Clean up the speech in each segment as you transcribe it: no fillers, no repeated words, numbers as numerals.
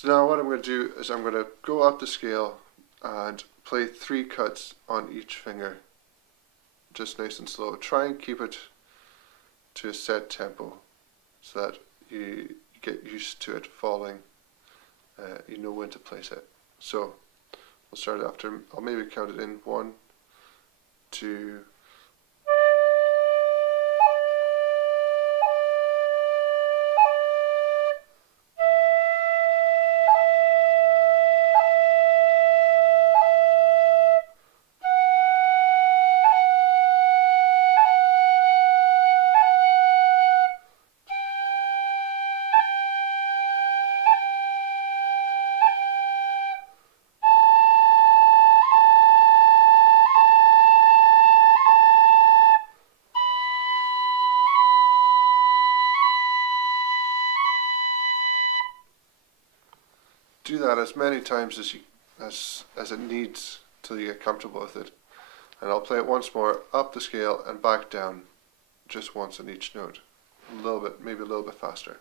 So now what I'm going to do is I'm going to go up the scale and play 3 cuts on each finger, just nice and slow. Try and keep it to a set tempo so that you get used to it falling. You know when to place it. So we'll start after, I'll maybe count it in 1, 2, do that as many times as it needs till you get comfortable with it. And I'll play it once more up the scale and back down, just once on each note. A little bit, maybe a little bit faster.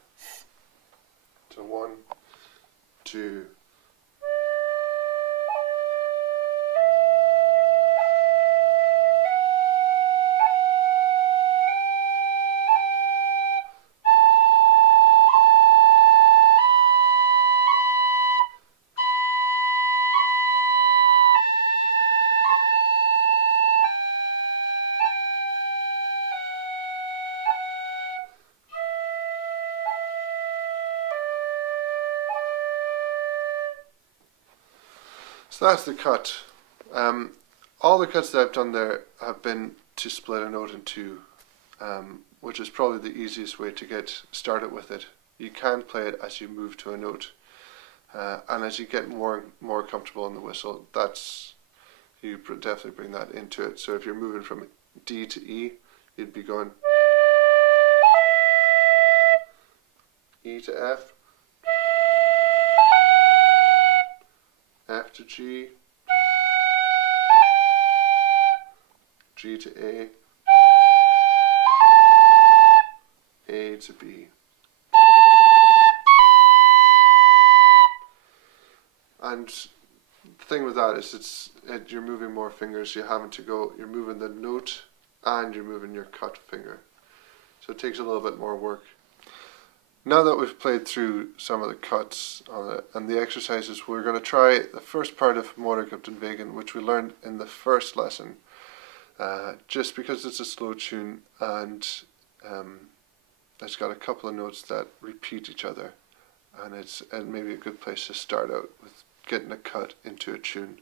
So 1, 2. So that's the cut. All the cuts that I've done there have been to split a note in 2, which is probably the easiest way to get started with it. You can play it as you move to a note, and as you get more comfortable on the whistle, you definitely bring that into it. So if you're moving from D to E, you'd be going E to F, F to G, G to A to B. And the thing with that is you're moving more fingers, you're moving the note and you're moving your cut finger. So it takes a little bit more work. Now that we've played through some of the cuts on it and the exercises, we're going to try the first part of Mordig upp den Wegen, which we learned in the first lesson, just because it's a slow tune and it's got a couple of notes that repeat each other, and it's maybe a good place to start out with getting a cut into a tune.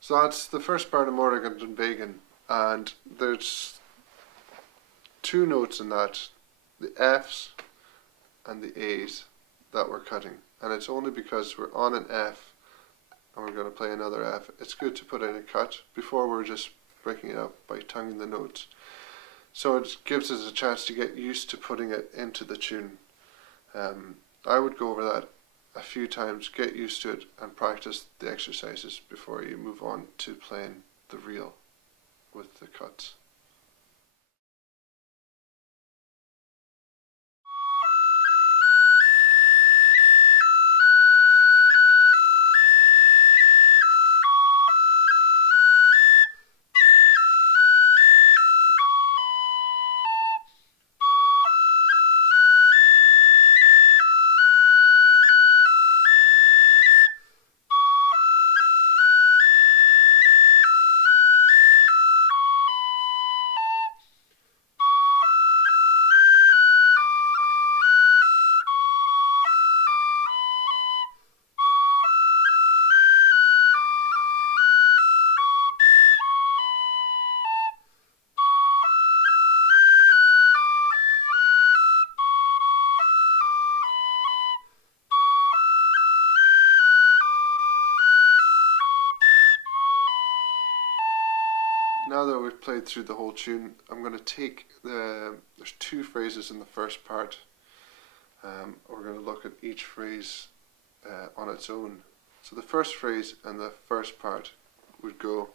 So that's the first part of Mordig upp den Wegen, and there's 2 notes in that, the F's and the A's that we're cutting, and it's only because we're on an F and we're going to play another F. It's good to put in a cut before we're just breaking it up by tonguing the notes. So it gives us a chance to get used to putting it into the tune. I would go over that a few times, get used to it, and practice the exercises before you move on to playing the reel with the cuts. now that we've played through the whole tune, I'm going to take there's two phrases in the first part. We're going to look at each phrase on its own. So the first phrase and the first part would go.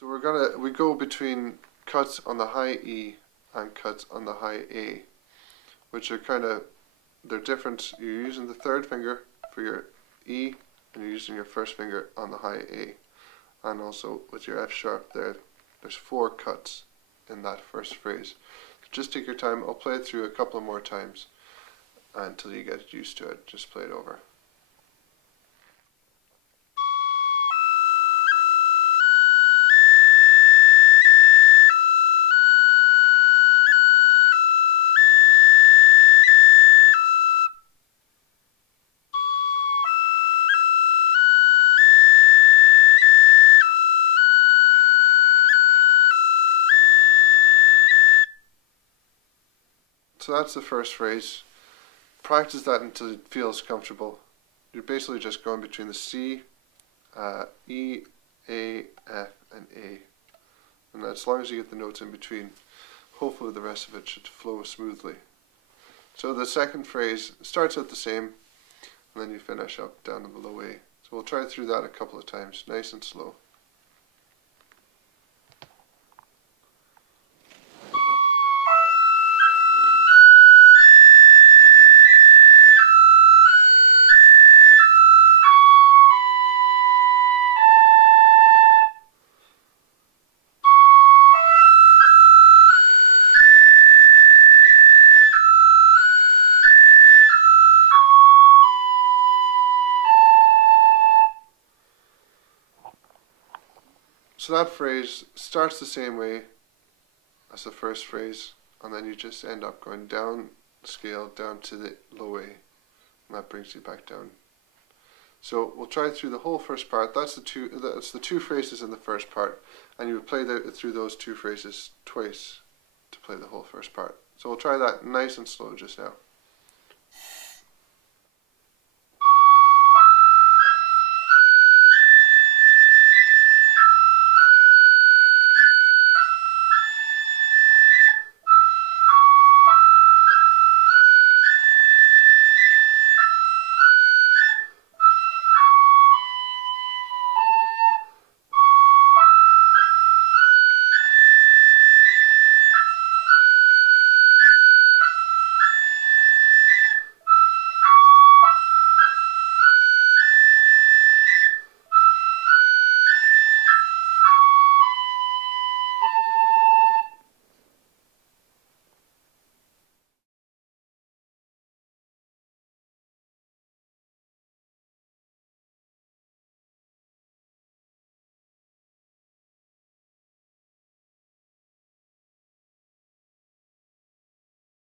So we go between cuts on the high E and cuts on the high A, which are they're different. You're using the third finger for your E, and you're using your first finger on the high A. And also with your F sharp there's 4 cuts in that first phrase. So just take your time. I'll play it through a couple of more times until you get used to it. Just play it over. So that's the first phrase. Practice that until it feels comfortable. You're basically just going between the C, E, A, F, and A. And as long as you get the notes in between, hopefully the rest of it should flow smoothly. So the second phrase starts out the same, and then you finish up down in the low A. So we'll try through that a couple of times, nice and slow. So that phrase starts the same way as the first phrase, and then you just end up going down the scale down to the low A, and that brings you back down. So we'll try through the whole first part. That's the two phrases in the first part, and you would play through those 2 phrases twice to play the whole first part. So we'll try that nice and slow just now.